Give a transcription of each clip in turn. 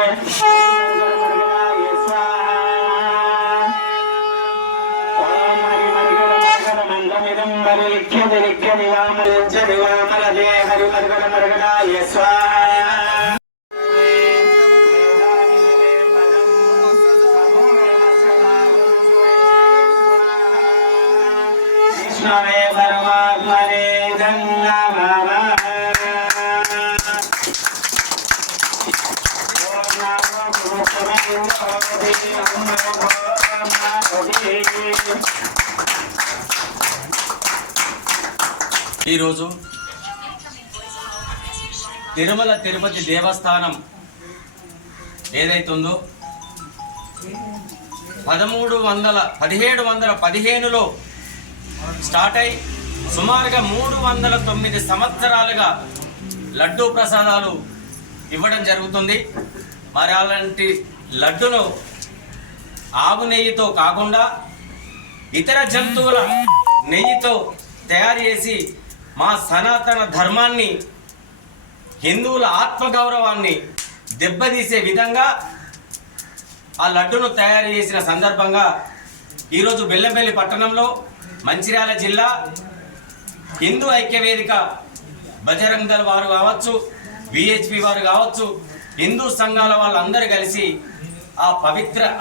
कृष्णे परमात्मने ఈరోజు తిరుమల తిరుపతి దేవస్థానం ఏదైతుందో 1715లో స్టార్ట్ అయి సుమారుగా 309 సంవత్సరాలుగా లడ్డూ ప్రసాదాలు ఇవ్వడం జరుగుతుంది. మరి అలాంటి లడ్డును ఆవు నెయ్యితో కాకుండా ఇతర జంతువుల నెయ్యితో తయారు చేసి మా సనాతన ధర్మాన్ని, హిందువుల ఆత్మగౌరవాన్ని దెబ్బతీసే విధంగా ఆ లడ్డును తయారు చేసిన సందర్భంగా ఈరోజు బెల్లంపల్లి పట్టణంలో మంచిర్యాల జిల్లా హిందూ ఐక్యవేదిక, బజరంగ్ దళ్ వారు కావచ్చు, విహెచ్పి వారు కావచ్చు, హిందూ సంఘాల వాళ్ళందరూ కలిసి ఆ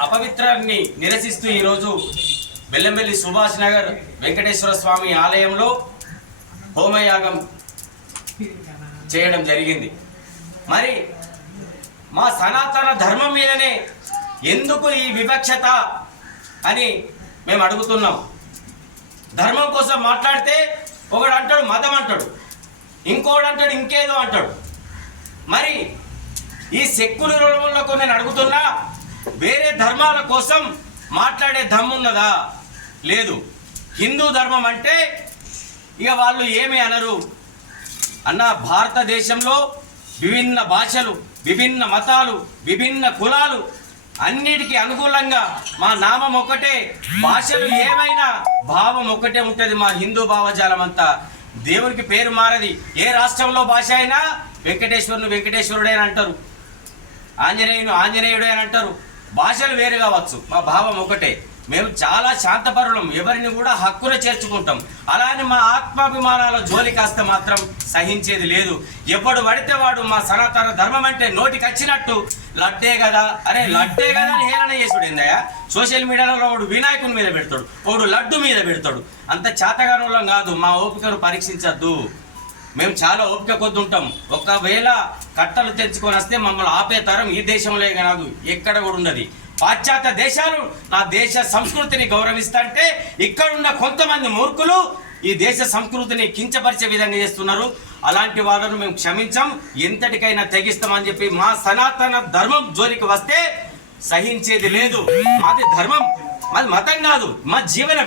అపవిత్రాన్ని నిరసిస్తూ ఈరోజు బెల్లంపల్లి సుభాష్ నగర్ వెంకటేశ్వర స్వామి ఆలయంలో హోమయాగం చేయడం జరిగింది. మరి మా సనాతన ధర్మం మీదనే ఎందుకు ఈ వివక్షత అని మేము అడుగుతున్నాం. ధర్మం కోసం మాట్లాడితే ఒకడు అంటాడు మతం అంటాడు, ఇంకోడు అంటాడు ఇంకేదో అంటాడు. మరి ఈ సెక్యులర్లకు నేను అడుగుతున్నా, వేరే ధర్మాల కోసం మాట్లాడే దమ్మున్నదా? లేదు. హిందూ ధర్మం అంటే ఇక వాళ్ళు ఏమి అనరు అన్న. భారతదేశంలో విభిన్న భాషలు, విభిన్న మతాలు, విభిన్న కులాలు అన్నిటికీ అనుకూలంగా మా నామం ఒక్కటే, భాషలు ఏమైనా భావం ఒక్కటే ఉంటుంది. మా హిందూ భావజాలం అంతా దేవునికి పేరు మారది. ఏ రాష్ట్రంలో భాష అయినా వెంకటేశ్వరుని వెంకటేశ్వరుడే అని అంటారు, ఆంజనేయుని ఆంజనేయుడే అని అంటారు. భాషలు వేరు కావచ్చు, మా భావం ఒకటే. మేము చాలా శాంతపరులం, ఎవరిని కూడా హక్కున చేర్చుకుంటాం. అలానే మా ఆత్మాభిమానాల జోలి కాస్త మాత్రం సహించేది లేదు. ఎప్పుడు పడితే వాడు మా సనాతన ధర్మం అంటే నోటికి వచ్చినట్టు లడ్డే కదా, అరే లడ్డే కదా అని హేళన చేసుడేందయ్యా. సోషల్ మీడియాలో వాడు వినాయకుని మీద పెడతాడు, వాడు లడ్డు మీద పెడతాడు. అంత చేతగానులం కాదు. మా ఓపికను పరీక్షించద్దు. మేము చాలా ఓపిక కొద్ది ఉంటాం. ఒకవేళ కట్టలు తెచ్చుకొని వస్తే మమ్మల్ని ఆపే తరం ఈ దేశంలో కాదు, ఎక్కడ కూడా ఉన్నది. పాశ్చాత్య దేశాలు నా దేశ సంస్కృతిని గౌరవిస్తుంటే ఇక్కడున్న కొంతమంది మూర్ఖులు ఈ దేశ సంస్కృతిని కించపరిచే విధంగా చేస్తున్నారు. అలాంటి వాళ్ళను మేము క్షమించాం, ఎంతటికైనా తెగిస్తామని చెప్పి మా సనాతన ధర్మం జోలికి వస్తే సహించేది లేదు. మాది ధర్మం, మాది మతం కాదు, మా జీవన